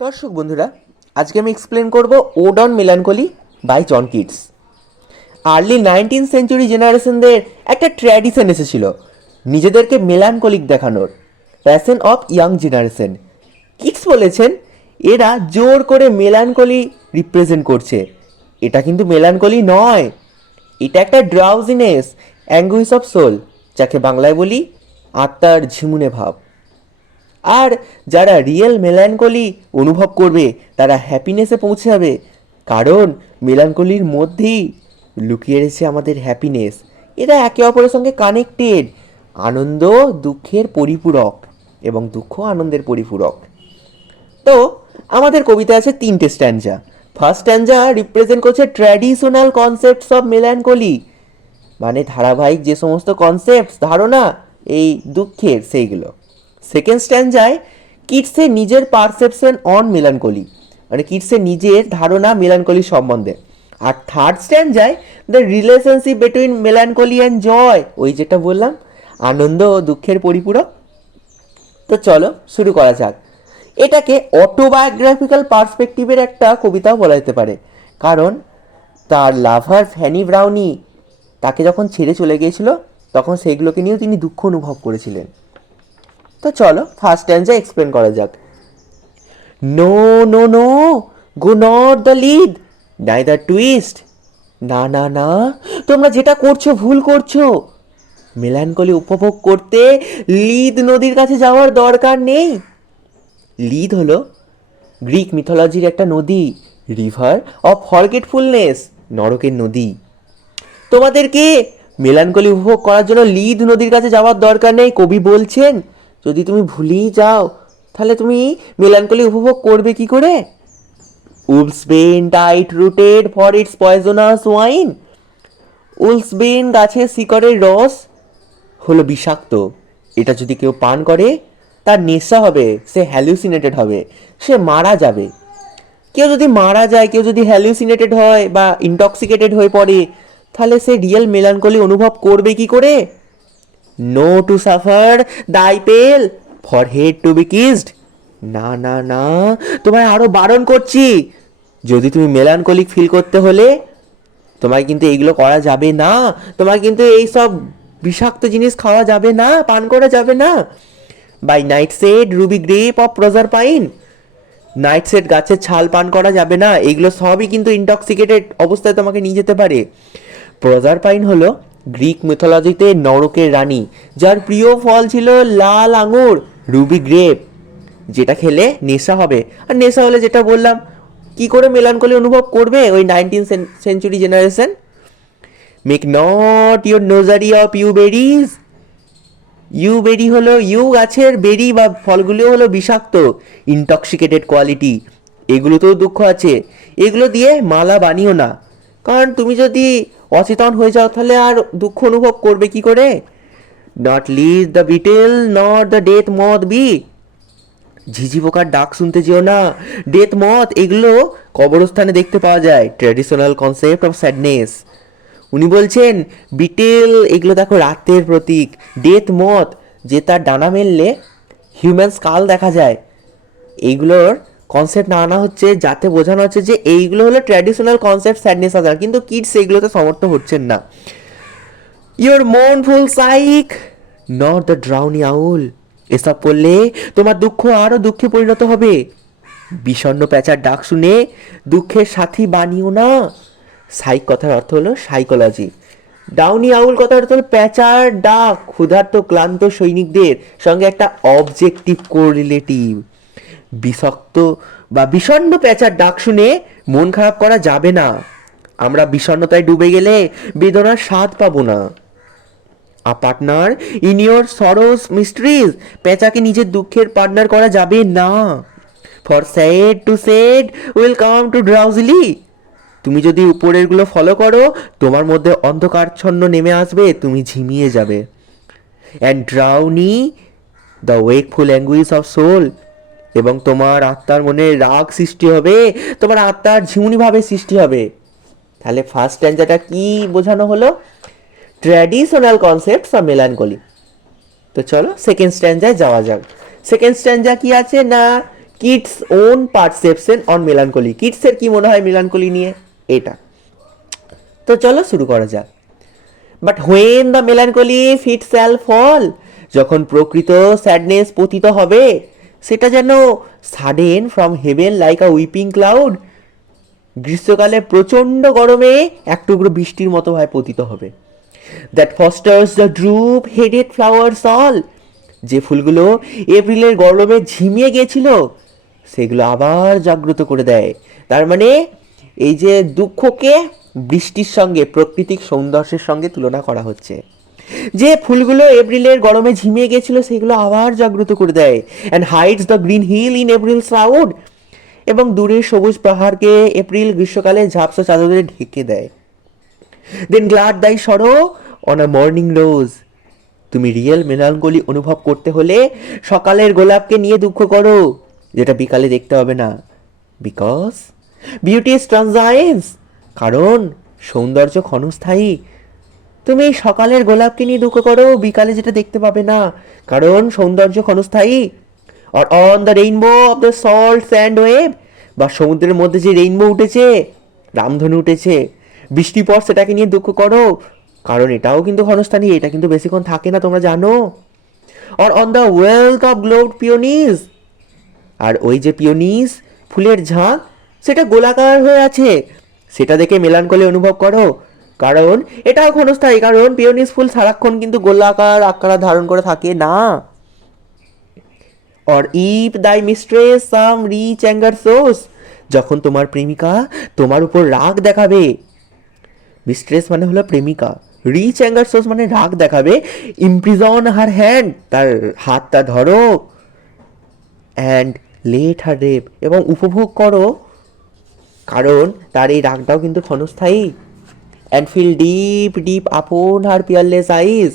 দর্শক বন্ধুরা, আজকে আমি এক্সপ্লেন করব ode on melancholy by John Keats. Early 19th century জেনারেশনদের একটা ট্র্যাডিশন এসেছিল নিজেদেরকে মেলানকলিক দেখানোর, passion of young generation. Keats বলেছেন এরা জোর করে মেলানকলি রিপ্রেজেন্ট করছে। এটা কিন্তু মেলানকলি নয়, এটা একটা ড্রাউজিনেস, অ্যাঙ্গুইশ অফ সোল, যাকে বাংলায় বলি আত্মার ঝিমুনে ভাব। আর যারা রিয়েল মেলানকলি অনুভব করবে তারা হ্যাপিনেসে পৌঁছে যাবে, কারণ মেলানকলির মধ্যেই লুকিয়ে রয়েছে আমাদের হ্যাপিনেস। এরা একে অপরের সঙ্গে কানেক্টেড। আনন্দ দুঃখের পরিপূরক এবং দুঃখ আনন্দের পরিপূরক। তো আমাদের কবিতা আছে 3টে স্ট্যান্জা। ফার্স্ট স্ট্যান্জা রিপ্রেজেন্ট করছে ট্র্যাডিশনাল কনসেপ্টস অফ মেলানকলি, মানে ধারাবাহিক যে সমস্ত কনসেপ্টস, ধারণা এই দুঃখের, সেইগুলো। সেকেন্ড স্ট্যান্ডায় কিটসের নিজের পারসেপশন অন মেলানকলি, মানে কিটসের নিজের ধারণা মেলানকলির সম্বন্ধে। আর থার্ড স্ট্যান্ডায় the relationship between melancholy and joy, ওই যেটা বললাম, আনন্দ ও দুঃখের পরিপূরক। তো চলো শুরু করা যাক। এটাকে অটোবায়োগ্রাফিক্যাল পার্সপেক্টিভের একটা কবিতাও বলা যেতে পারে, কারণ তার লাভার ফ্যানি ব্রাউনি তাকে যখন ছেড়ে চলে গিয়েছিল তখন সেইগুলোকে নিয়েও তিনি দুঃখ অনুভব করেছিলেন। তো চলো ফার্স্ট স্ট্যান্জা এক্সপ্লেন করা যাক। No no no, go not the Lethe, neither twist. না না না, তোমরা যেটা করছো ভুল করছো। মেলানকলি উপভোগ করতে লিদ নদীর কাছে যাওয়ার দরকার নেই। লিদ হলো গ্রিক মিথোলজির একটা নদী, রিভার অফ ফরগেটফুলনেস, নরকের নদী। তোমাদেরকে মেলানকলি উপভোগ করার জন্য লিদ নদীর কাছে যাওয়ার দরকার নেই। কবি বলছেন যদি তুমি ভুলেই যাও তাহলে তুমি মেলানকলি উপভোগ করবে কি করে? Wolfsbane tight rooted for its poisonous wine. Wolfsbane গাছের শিকড়ের রস হলো বিষাক্ত। এটা যদি কেউ পান করে তার নেশা হবে, সে হ্যালুসিনেটেড হবে, সে মারা যাবে। কেউ যদি মারা যায়, কেউ যদি হ্যালুসিনেটেড হয় বা ইনটক্সিকেটেড হয়ে পড়ে, তাহলে সে রিয়েল মেলানকলি অনুভব করবে কি করে? No two suffer thy pale forehead to be kissed. না না না, তোমায় আরো বারণ করছি, যদি তুমি মেলানকলিক ফিল করতে হলে তোমায় কিন্তু এইগুলো করা যাবে না। তোমায় কিন্তু এই সব বিষাক্ত জিনিস খাওয়া যাবে না, পান করা যাবে না। By nightshade ruby grape of Proserpine. Nightshade গাছের ছাল পান করা যাবে না, এগুলো সবই কিন্তু ইনটক্সিকেটেড অবস্থায় তোমাকে নিয়ে যেতে পারে। প্রজার পাইন হলো গ্রিক মিথোলজিতে নরকের রানী, যার প্রিয় ফল ছিল লাল আঙুর, রুবি গ্রেপ, যেটা খেলে নেশা হবে। আর নেশা হলে যেটা বললাম, কি করে মেলানকলি অনুভব করবে ওই 19th সেঞ্চুরি generation? Make not your rosary of yew berries. Yew berry হলো ইউ গাছের বেরি বা ফলগুলো হলো বিষাক্ত, ইনটক্সিকেটেড কোয়ালিটি, এগুলোতেও দুঃখ আছে। এগুলো দিয়ে মালা বানিও না, কারণ তুমি যদি অচেতন হয়ে যাও তাহলে আর দুঃখ অনুভব করবে কি করে? Not let the beetle not the death moth be. ঝিঝি পোকার ডাক শুনতে যেও না, ডেথ মথ এগুলো কবরস্থানে দেখতে পাওয়া যায়, ট্র্যাডিশনাল কনসেপ্ট অফ স্যাডনেস। উনি বলছেন বিটেল এগুলো দেখো রাতের প্রতীক, ডেথ মথ যে তার ডানা মেললে হিউম্যান স্কাল দেখা যায়। এইগুলোর কনসেপ্ট না আনা হচ্ছে যাতে বোঝানো হচ্ছে যে এইগুলো হলো ট্র্যাডিশনাল কনসেপ্ট স্যাডনেস আদার, কিন্তু কিডস এইগুলোতে সমর্থ হচ্ছেন না। ইউর মোর্নফুল সাইক নট দ্য ড্রাউনি আউল। এসব করলে তোমার দুঃখ আরো দুঃখে পরিণত হবে। বিষণ্ণ প্যাঁচার ডাক শুনে দুঃখের সাথী বানিও না। সাইক কথার অর্থ হলো সাইকোলজি, ডাউনি আউল কথার অর্থ হলো প্যাঁচার ডাক, ক্ষুধার্ত ক্লান্ত সৈনিকদের সঙ্গে একটা অবজেক্টিভ কোরিলেটিভ। বিষাক্ত বা বিষণ্ণ প্যাঁচার ডাক শুনে মন খারাপ করা যাবে না। আমরা বিষণ্ণতায় ডুবে গেলে বেদনার স্বাদ পাবো না। A partner in your sorrow's mysteries, পেঁচাকে নিজের দুঃখের পার্টনার করা যাবে না। For shade to shade will come too drowsily. তুমি যদি উপরেরগুলো ফলো করো তোমার মধ্যে অন্ধকারচ্ছন্ন নেমে আসবে, তুমি ঝিমিয়ে যাবে। And drown the wakeful anguish of soul, এবং তোমার আত্মার মনে রাগ সৃষ্টি হবে, তোমার আত্মার ঝিমুনি ভাবে সৃষ্টি হবে। তাহলে ফার্স্ট স্ট্যান্জাটা কি বোঝানো হলো? Traditional concepts of melancholy. তো চলো সেকেন্ড স্ট্যান্জায় যাওয়া যাক। সেকেন্ড স্ট্যান্জা কি আছে না, Keats' own perception on melancholy. কিডসের কি মনে হয় মেলানকলি নিয়ে, এটা। তো চলো শুরু করা যাক। But when the melancholy fit shall fall, যখন প্রকৃত স্যাডনেস পতিত হবে, সেটা যেন sudden from heaven like a weeping cloud, গ্রীষ্মকালে প্রচণ্ড গরমে এক টুকরো বৃষ্টির মতো হয় পতিত হবে। That Faustus the ড্রুপ headed flowers all, যে ফুলগুলো এপ্রিলের গরমে ঝিমিয়ে গিয়েছিল সেগুলো আবার জাগ্রত করে দেয়। তার মানে এই যে দুঃখকে বৃষ্টির সঙ্গে, প্রাকৃতিক সৌন্দর্যের সঙ্গে তুলনা করা হচ্ছে। যে ফুলগুলো এপ্রিলের গরমে ঝিমিয়ে গিয়েছিল সেগুলো আবার জাগ্রত করে দেয়। And hides the green hill in April shroud, এবং দূরের সবুজ পাহাড়কে এপ্রিল গ্রীষ্মকালে ঝাপসা চাদরে ঢেকে দেয়। দেন গ্লাড দাই সরো অন আ মর্নিং রোজ, তুমি রিয়েল মেলানকলি অনুভব করতে হলে সকালের গোলাপকে নিয়ে দুঃখ করো, যেটা বিকালে দেখতে হবে না। বিকজ বিউটি ইজ ট্রানজায়েন্স, কারণ সৌন্দর্য ক্ষণস্থায়ী। তুমি সকালের গোলাপকে নিয়ে দুঃখ করো, বিকালে যেটা দেখতে পাবে না, কারণ সৌন্দর্য ক্ষণস্থায়ী। আর on the rainbow of the salt sand wave, বা সমুদ্রের মধ্যে যে রেইনবো উঠেছে, রামধনু উঠেছে, বৃষ্টি পর সেটাকে নিয়ে দুঃখ করো, কারণ এটাও কিন্তু ক্ষণস্থায়ী, এটা কিন্তু বেশিক্ষণ থাকে না, তোমরা জানো। আর অন দ্য ওয়েলথ অফ গ্লোড পিওনিস, আর ওই যে পিওনিস ফুলের ঝাঁক, সেটা গোলাকার হয়ে আছে, সেটা দেখে মেলানকলি অনুভব করো, কারণ এটাও ক্ষণস্থায়ী, কারণ পিওনিস ফুল সারাক্ষণ কিন্তু গোলাকার আকার ধারণ করে থাকে না। অর ইফ দাই মিস্ট্রেস সাম রিচ অ্যাঙ্গার সোস, যখন তোমার প্রেমিকা তোমার উপর রাগ দেখাবে, মিস্ট্রেস মানে হলো প্রেমিকা, রিচ অ্যাঙ্গার সোস মানে রাগ দেখাবে, ইমপ্রিজন হার হ্যান্ড, তার হাতটা ধরো, অ্যান্ড লেট হার রেপ, এবং উপভোগ করো, কারণ তার এই রাগটাও কিন্তু ক্ষণস্থায়ী। অ্যান্ড ফিল ডিপ ডিপ আপন হার পিয়ারলেস আইজ,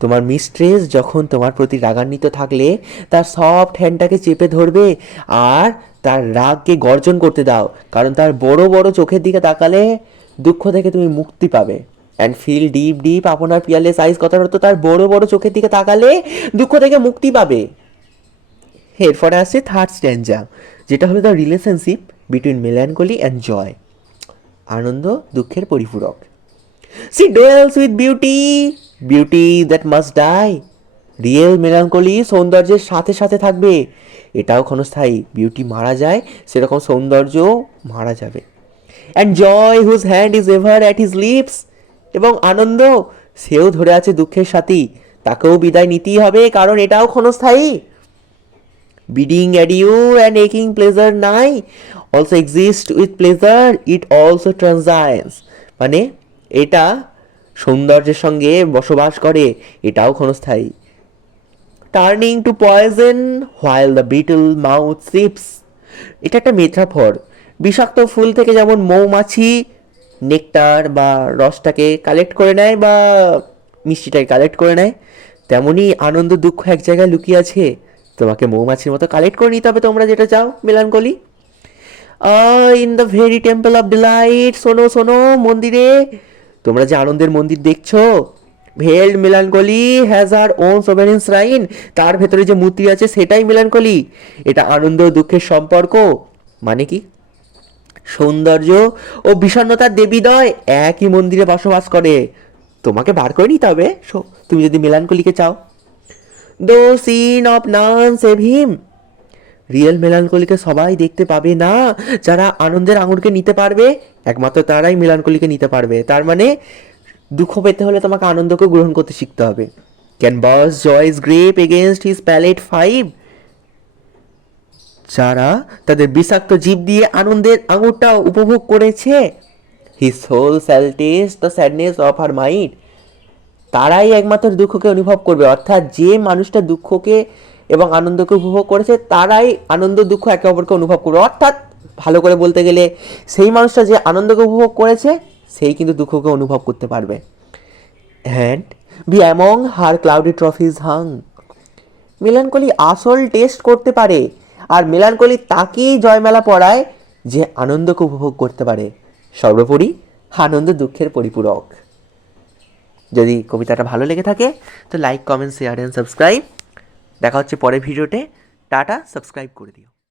তোমার মিস্ট্রেস যখন তোমার প্রতি রাগান্বিত থাকলে তার সফট হ্যান্ডটাকে চেপে ধরবে আর তার রাগকে গর্জন করতে দাও, কারণ তার বড় বড় চোখের দিকে তাকালে দুঃখ থেকে তুমি মুক্তি পাবে। অ্যান্ড ফিল ডিপ ডিপ আপনার পিয়ারলেস আইজ, কথার অর্থ তার বড় বড় চোখের দিকে তাকালে দুঃখ থেকে মুক্তি পাবে। এরপরে আসছে থার্ড স্ট্যান্জা, যেটা হলো the relationship between melancholy and joy, আনন্দ দুঃখের পরিপূরক। She dwells with beauty, beauty that must die, real melancholy সৌন্দর্যের সাথে সাথে থাকবে, এটাও ক্ষণস্থায়ী, বিউটি মারা যায় সেরকম সৌন্দর্যও মারা যাবে। And joy whose hand is ever at his lips, এবং আনন্দ সেও ধরে আছে দুঃখের সাথী, তাকেও বিদায় নিতেই হবে, কারণ এটাও ক্ষণস্থায়ী। বিডিং অ্যাডিউ অ্যান্ড একিং pleasure nigh also exist with pleasure, it also transience, মানে এটা সৌন্দর্যের সঙ্গে বসবাস করে, এটাও ক্ষণস্থায়ী। Turning to poison while the beetle mouth sips, এটা একটা মেটাফর। বিষাক্ত ফুল থেকে যেমন মৌমাছি নেকটার বা রসটাকে কালেক্ট করে নেয় বা মিষ্টিটাকে কালেক্ট করে নেয়, তেমনই আনন্দ দুঃখ এক জায়গায় লুকিয়ে আছে, তোমাকে মৌমাছির মতো কালেক্ট করে নিতে হবে তোমরা যেটা চাও melancholy. In the very temple of delight, শোনো শোনো মন্দিরে, তোমরা যে আনন্দের মন্দির দেখছো, veiled melancholy has her own sovereign shrine, তার ভেতরে যে মূর্তি আছে সেটাই মেলানকলি, এটা আনন্দ দুঃখের সম্পর্ক। মানে কি, সৌন্দর্য ও বিষণ্ণতার দেবীদ্বয় একই মন্দিরে বসবাস করে, তোমাকে বার করে নিতে হবে তুমি যদি মেলানকলিকে চাও। Though seen of none save him, real মেলানকলিকে সবাই দেখতে পাবে না, যারা আনন্দের আঙুরকে নিতে পারবে একমাত্র তারাই মেলানকলিকে নিতে পারবে। তার মানে দুঃখ পেতে হলে তোমাকে আনন্দকে গ্রহণ করতে শিখতে হবে। Can burst Joy's grape against his palate fine, যারা তাদের বিষাক্ত জীব দিয়ে আনন্দের আঙুরটা উপভোগ করেছে, his soul shall taste the sadness of her mind, তারাই একমাত্র দুঃখকে অনুভব করবে। অর্থাৎ যে মানুষটা দুঃখকে এবং আনন্দকে উপভোগ করেছে তারাই আনন্দ দুঃখ একে অপরকে অনুভব করবে। অর্থাৎ ভালো করে বলতে গেলে সেই মানুষটা যে আনন্দকে উপভোগ করেছে সেই কিন্তু দুঃখকে অনুভব করতে পারবে। And be among her cloudy trophies hung, melancholy আসল টেস্ট করতে পারে, আর মেলানকলি তাকেই জয়মেলা পড়ায় যে আনন্দকে উপভোগ করতে পারে। সর্বোপরি আনন্দ দুঃখের পরিপূরক। যদি কবিতাটা ভালো লেগে থাকে তো like comment share and subscribe. দেখা হচ্ছে পরের ভিডিওতে। টাটা, সাবস্ক্রাইব করে দিও।